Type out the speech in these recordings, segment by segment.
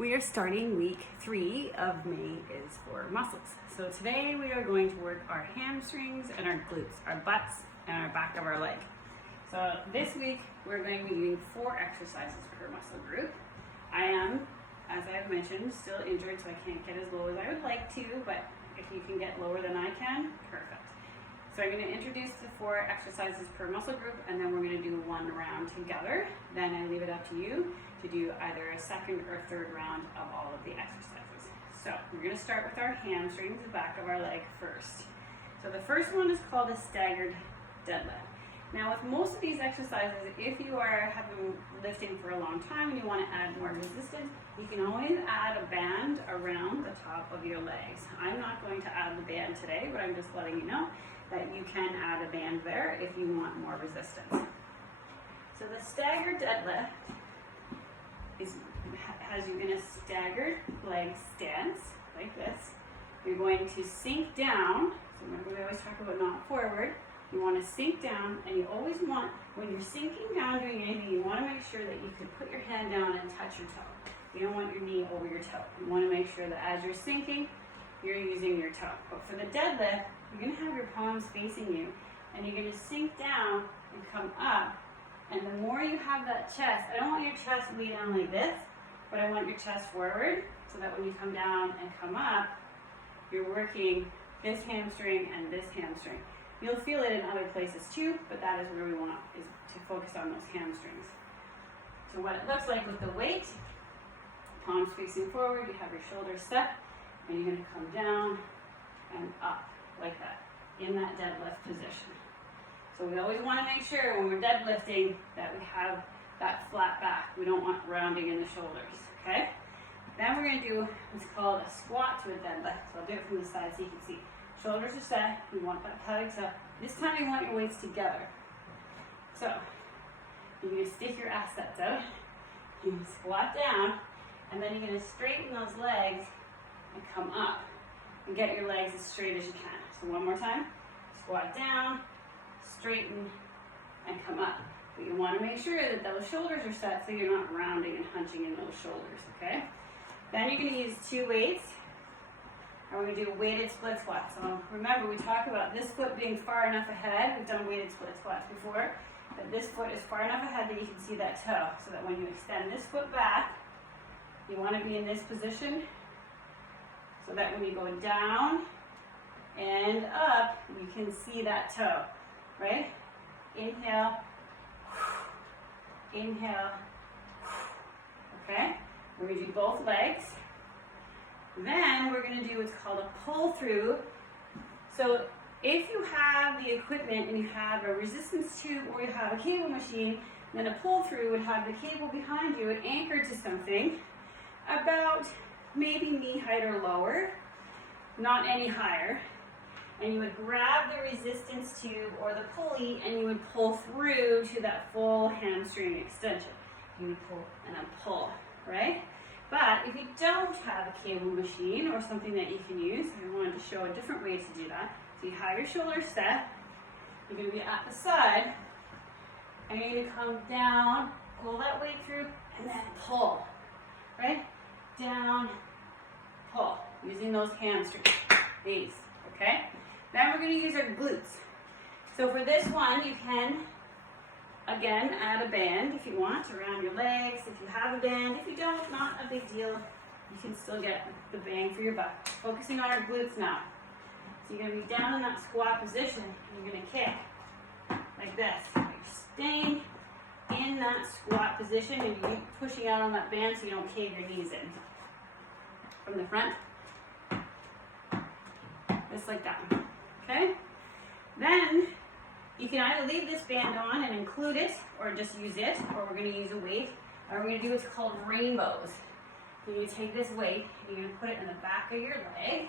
We are starting week 3 of May is for muscles. So today we are going to work our hamstrings and our glutes, our butts and our back of our leg. So this week we're going to be doing 4 exercises per muscle group. I am, as I've mentioned, still injured, so I can't get as low as I would like to, but if you can get lower than I can, perfect. So I'm going to introduce the 4 exercises per muscle group, and then we're going to do 1 round together. Then I leave it up to you to do either a second or third round of all of the exercises. So we're going to start with our hamstrings, the back of our leg first. So the first one is called a staggered deadlift. Now with most of these exercises, if you are lifting for a long time and you want to add more resistance, you can always add a band around the top of your legs. I'm not going to add the band today, but I'm just letting you know that you can add a band there if you want more resistance. So the staggered deadlift has you in a staggered leg stance, like this. You're going to sink down. So remember, we always talk about not forward. You want to sink down, and you always want, when you're sinking down doing anything, you want to make sure that you can put your hand down and touch your toe. You don't want your knee over your toe. You want to make sure that as you're sinking, you're using your toe. But for the deadlift, you're going to have your palms facing you, and you're going to sink down and come up. And the more you have that chest, I don't want your chest to lay down like this, but I want your chest forward so that when you come down and come up, you're working this hamstring and this hamstring. You'll feel it in other places too, but that is where we want, is to focus on those hamstrings. So what it looks like with the weight, palms facing forward, you have your shoulders set, and you're going to come down and up like that in that deadlift position. So we always want to make sure when we're deadlifting that we have that flat back. We don't want rounding in the shoulders, okay? Then we're going to do what's called a squat to a deadlift. So I'll do it from the side so you can see. Shoulders are set. You want that pelvis up. This time you want your weights together. So you're going to stick your assets out. You're going to squat down, and then you're going to straighten those legs and come up and get your legs as straight as you can. So one more time. Squat down, straighten, and come up. But you want to make sure that those shoulders are set so you're not rounding and hunching in those shoulders, okay? Then you're going to use 2 weights, and we're going to do a weighted split squat. So remember, we talked about this foot being far enough ahead. We've done weighted split squats before, but this foot is far enough ahead that you can see that toe, so that when you extend this foot back, you want to be in this position so that when you go down and up, you can see that toe, right? Inhale, inhale, okay? We're going to do both legs. Then we're going to do what's called a pull through. So if you have the equipment and you have a resistance tube or you have a cable machine, then a pull through would have the cable behind you and anchored to something about maybe knee height or lower, not any higher. And you would grab the resistance tube or the pulley and you would pull through to that full hamstring extension. You would pull and then pull, right? But if you don't have a cable machine or something that you can use, I wanted to show a different way to do that. So you have your shoulders set, you're going to be at the side, and you're going to come down, pull that weight through, and then pull, right? Down, pull, using those hamstrings, these, okay? Then we're going to use our glutes. So for this one, you can, again, add a band if you want around your legs. If you have a band, if you don't, not a big deal. You can still get the bang for your buck. Focusing on our glutes now. So you're going to be down in that squat position, and you're going to kick like this. You're staying in that squat position, and you're pushing out on that band so you don't cave your knees in. From the front, just like that. Okay? Then you can either leave this band on and include it, or just use it, or we're going to use a weight, or we're going to do what's called rainbows. You're going to take this weight, and you're going to put it in the back of your leg.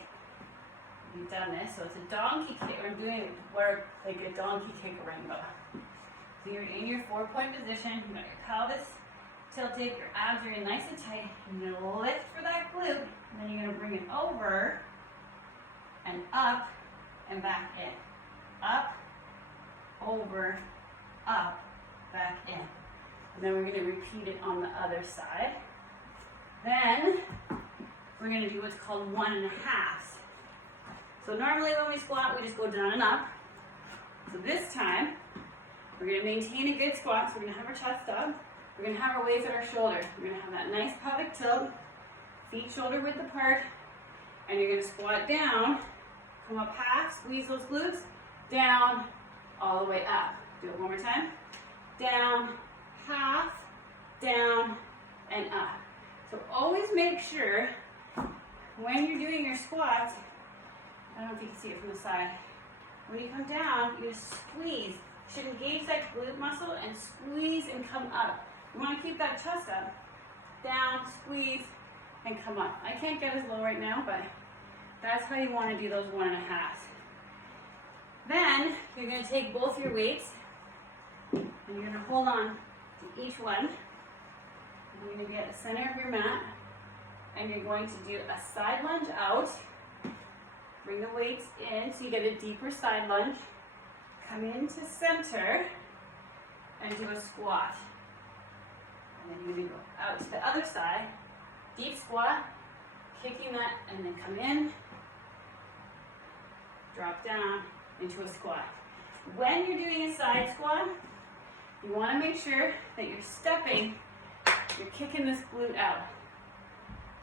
You've done this, so it's a donkey kick. We're doing it where like a donkey kick a rainbow. So you're in your 4-point position, you've got your pelvis tilted, your abs are in nice and tight, and you're going to lift for that glute, and then you're going to bring it over, and up, and back in. Up, over, up, back in. And then we're going to repeat it on the other side. Then we're going to do what's called 1.5. So normally when we squat, we just go down and up. So this time, we're going to maintain a good squat. So we're going to have our chest up. We're going to have our weights at our shoulder. We're going to have that nice pelvic tilt, feet shoulder width apart, and you're going to squat down, come up half, squeeze those glutes, down, all the way up. Do it one more time. Down, half, down, and up. So always make sure when you're doing your squats, I don't know if you can see it from the side, when you come down, you squeeze. You should engage that glute muscle and squeeze and come up. You want to keep that chest up. Down, squeeze, and come up. I can't get as low right now, but that's how you want to do those 1.5. Then you're going to take both your weights and you're going to hold on to each one. You're going to be at the center of your mat and you're going to do a side lunge out. Bring the weights in so you get a deeper side lunge. Come into center and do a squat. And then you're going to go out to the other side. Deep squat, kicking that, and then come in, drop down into a squat. When you're doing a side squat, you want to make sure that you're stepping, you're kicking this glute out.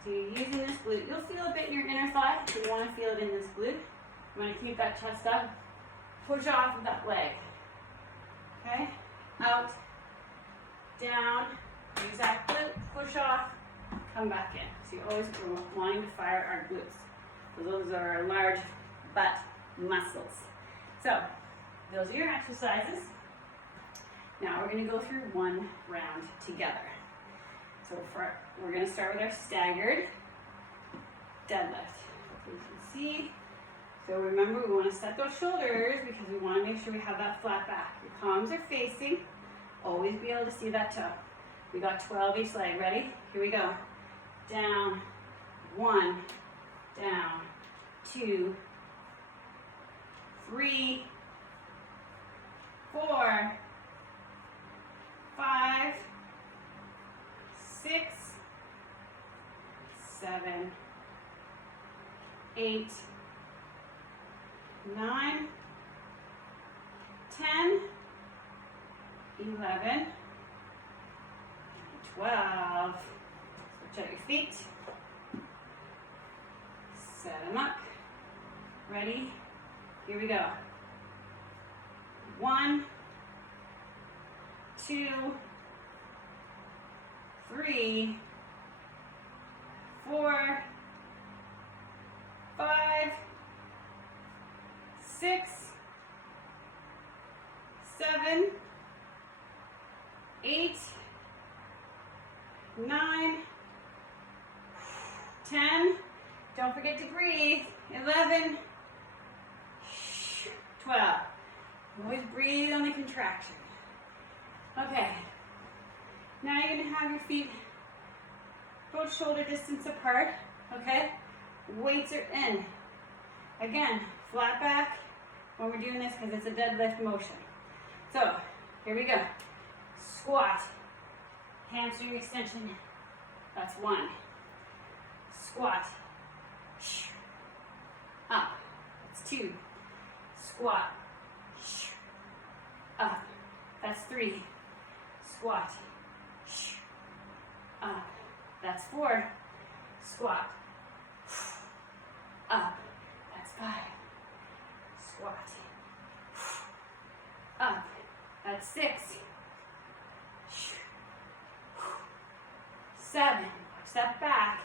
So you're using this glute. You'll feel a bit in your inner thigh, so you want to feel it in this glute. You want to keep that chest up. Push off of that leg. Okay? Out, down, use that glute, push off, come back in. So you're always wanting to fire our glutes. So those are our large butt muscles. So those are your exercises. Now we're going to go through one round together. So we're going to start with our staggered deadlift. So you can see. So remember, we want to set those shoulders because we want to make sure we have that flat back. Your palms are facing. Always be able to see that toe. We got 12 each leg. Ready? Here we go. Down, 1, down, 2, 3, 4, 5, 6, 7, 8, 9, 10, 11, 12. Switch out your feet. Set them up. Ready? Here we go. 1, 2, 3, 4, 5, 6, 7, 8, 9, 10, don't forget to breathe, 11, 12. Always breathe on the contraction. Okay, now you're going to have your feet both shoulder distance apart, okay? Weights are in. Again, flat back when we're doing this because it's a deadlift motion. So, here we go. Squat. Hamstring extension. That's 1. Squat. Up. That's 2. Squat. Up. That's 3. Squat. Up. That's 4. Squat. Up. That's 5. Squat. Up. That's 6. 7. Step back.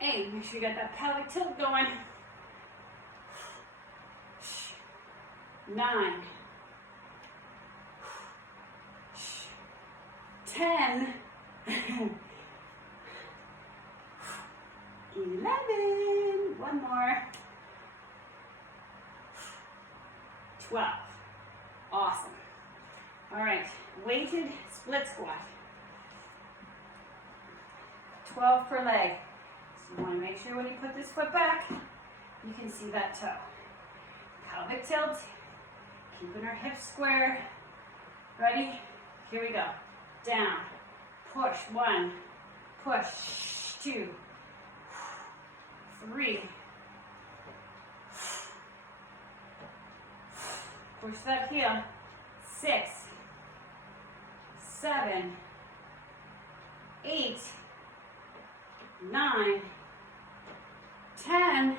8. Make sure you got that pelvic tilt going. 9. 10. 11. One more. 12. Awesome. All right, weighted split squat. 12 per leg. So you want to make sure when you put this foot back, you can see that toe. Pelvic tilt. Keeping our hips square. Ready? Here we go. Down. Push. 1. Push. 2. 3. Push that heel. 6. 7. 8. 9. 10.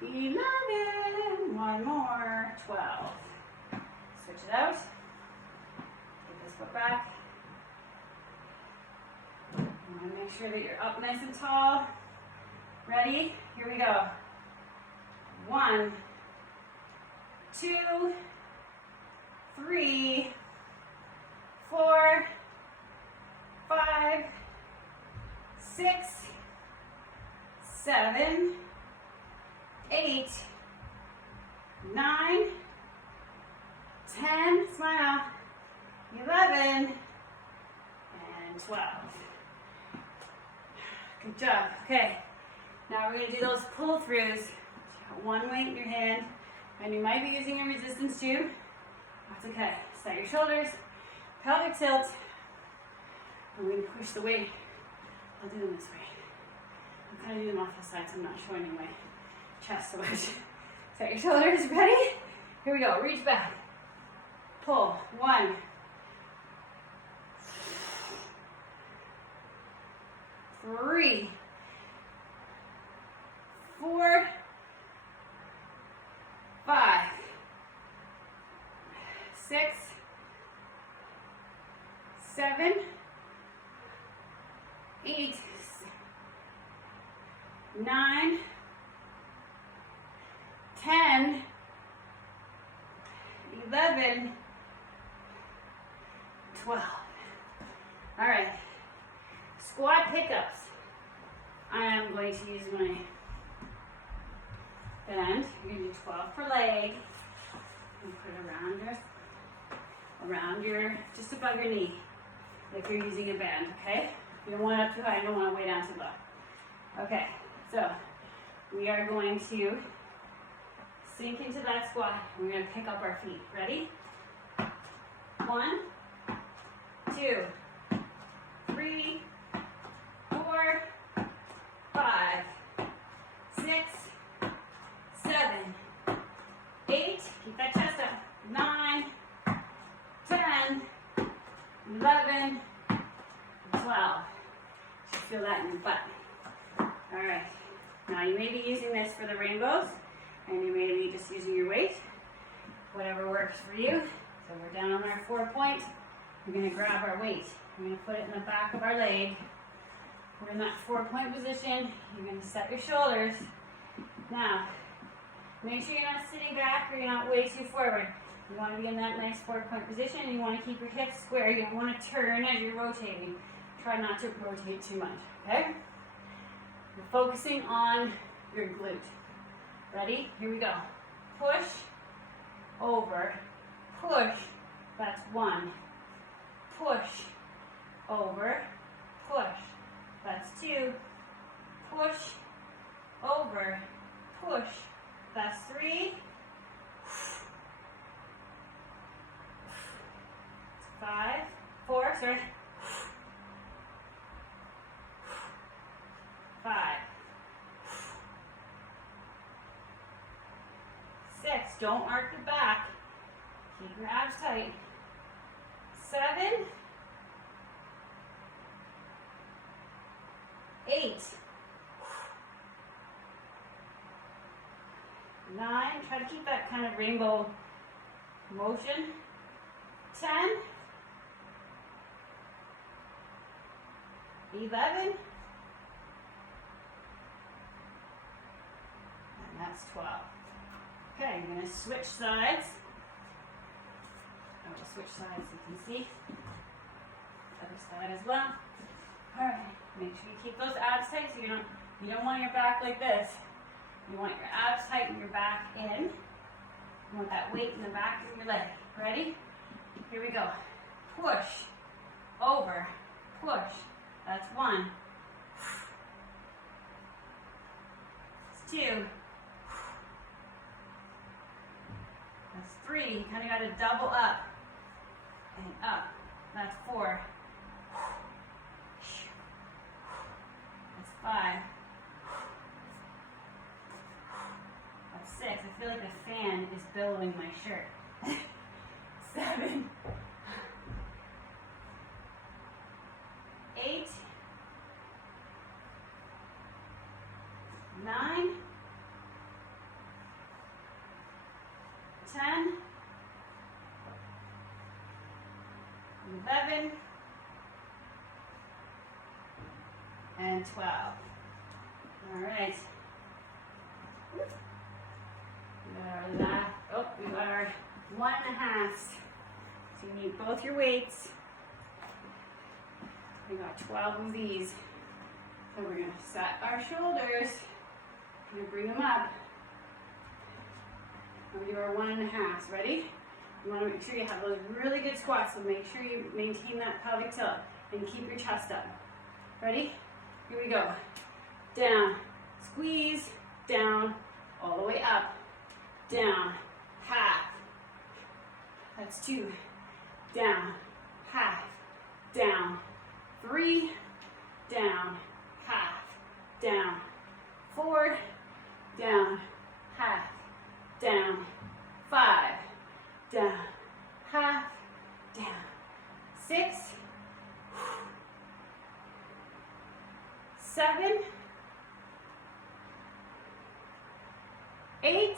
11. One more. 12. Switch it out. Take this foot back. You want to make sure that you're up nice and tall. Ready? Here we go. 1, 2, 3, 4, 5, 6, 7, 8, 9, 10, smile, 11, and 12. Good job. Okay, now we're going to do those pull-throughs. You got one weight in your hand, and you might be using your resistance tube. That's okay. Set your shoulders, pelvic tilt, and we're going to push the weight. I'll do them this way. I'm kind of doing them off the side, so I'm not showing you my chest so much. Set your shoulders, ready? Here we go, reach back. Pull, 1, 3, 4, 5, 6, 7, 8, 9, 10, 11, 12. All right, squat pickups. I am going to use my bend. You're going to do 12 per leg. And put it around your, just above your knee, like you're using a band, okay? You don't want it up too high, you don't want it way down too low. Okay, so we are going to sink into that squat. We're going to pick up our feet. Ready? 1, 2, 3, 4, 5, 6, 7, 8, keep that chest up, 9, 10, 11, 12. Just feel that in your butt. All right, now you may be using this for the rainbows, and you may be just using your weight, whatever works for you. So we're down on our 4-point. We're going to grab our weight. We're going to put it in the back of our leg. We're in that 4-point position. You're going to set your shoulders. Now, make sure you're not sitting back or you're not way too forward. You want to be in that nice 4-point position. You want to keep your hips square. You don't want to turn as you're rotating. Try not to rotate too much, okay? You're focusing on your glute. Ready? Here we go. Push, over, push. That's 1. Push, over, push. That's 2. Push, over, push. That's 3. 5, 4, sorry. 5, 6, don't arc the back. Keep your abs tight. 7, 8, 9, try to keep that kind of rainbow motion. 10, 11, and that's 12. Okay, I'm going to switch sides. I will switch sides so you can see. Other side as well. Alright, make sure you keep those abs tight so you don't want your back like this. You want your abs tight and your back in. You want that weight in the back of your leg. Ready? Here we go. Push, over, push. That's 1. That's 2. That's 3. You kind of got to double up and up. That's 4. just billowing my shirt. 7, 8, 9, 10, 11, and 12. All right. We got our 1.5. So you need both your weights. We got 12 of these. So we're gonna set our shoulders. We're gonna bring them up. And we do our 1.5. Ready? You wanna make sure you have those really good squats, so make sure you maintain that pelvic tilt and keep your chest up. Ready? Here we go. Down, squeeze, down, all the way up, down, half. That's 2. Down, half, down, 3, down, half, down, 4, down, half, down, 5, down, half, down, 6, 7, 8,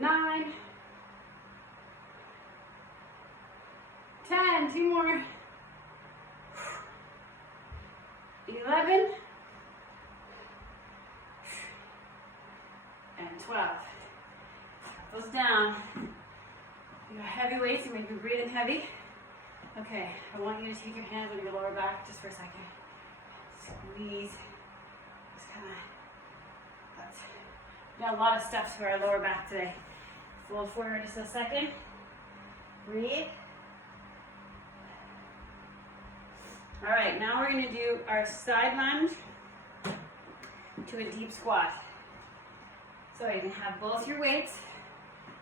9, 10, 2 more, 11, and 12. Put those down. You got heavy weights, you may be breathing heavy. Okay, I want you to take your hands on your lower back just for a second. Squeeze. Just kind of, we've got a lot of steps for our lower back today. Fold forward just a second. Breathe. All right, now we're going to do our side lunge to a deep squat. So you can have both your weights.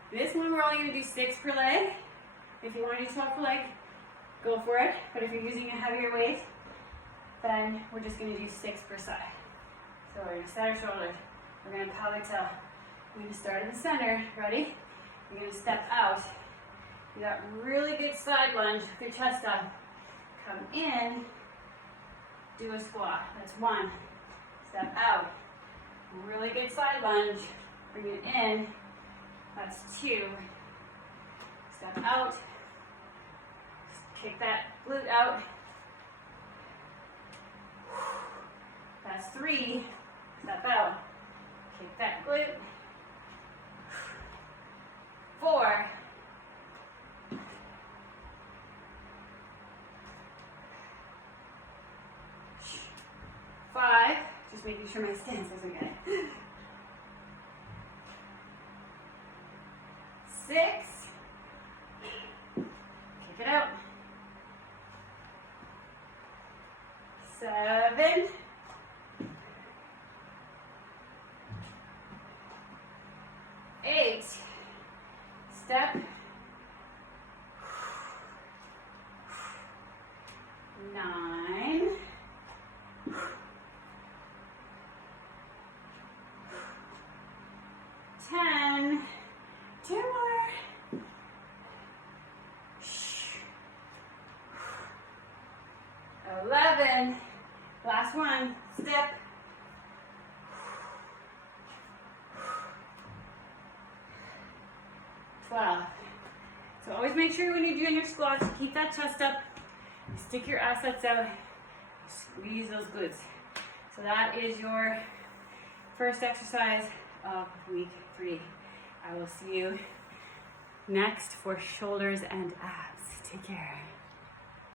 This one we're only going to do 6 per leg. If you want to do 12 per leg, go for it. But if you're using a heavier weight, then we're just going to do 6 per side. So we're going to set our shoulders. We're going to pelvic tilt. We're going to start in the center. Ready? You're going to step out. You got really good side lunge with your chest up. Come in, do a squat. That's 1. Step out. Really good side lunge. Bring it in. That's 2. Step out. Kick that glute out. That's 3. Step out. Kick that glute. 4. 5. Just making sure my stance is okay. 6. Kick it out. 7. 8. Step. 9. 10. 2 more. 11. Last one. Step. 12. So always make sure when you're doing your squats, keep that chest up. Stick your assets out. Squeeze those glutes. So that is your first exercise of week 3. I will see you next for shoulders and abs. Take care.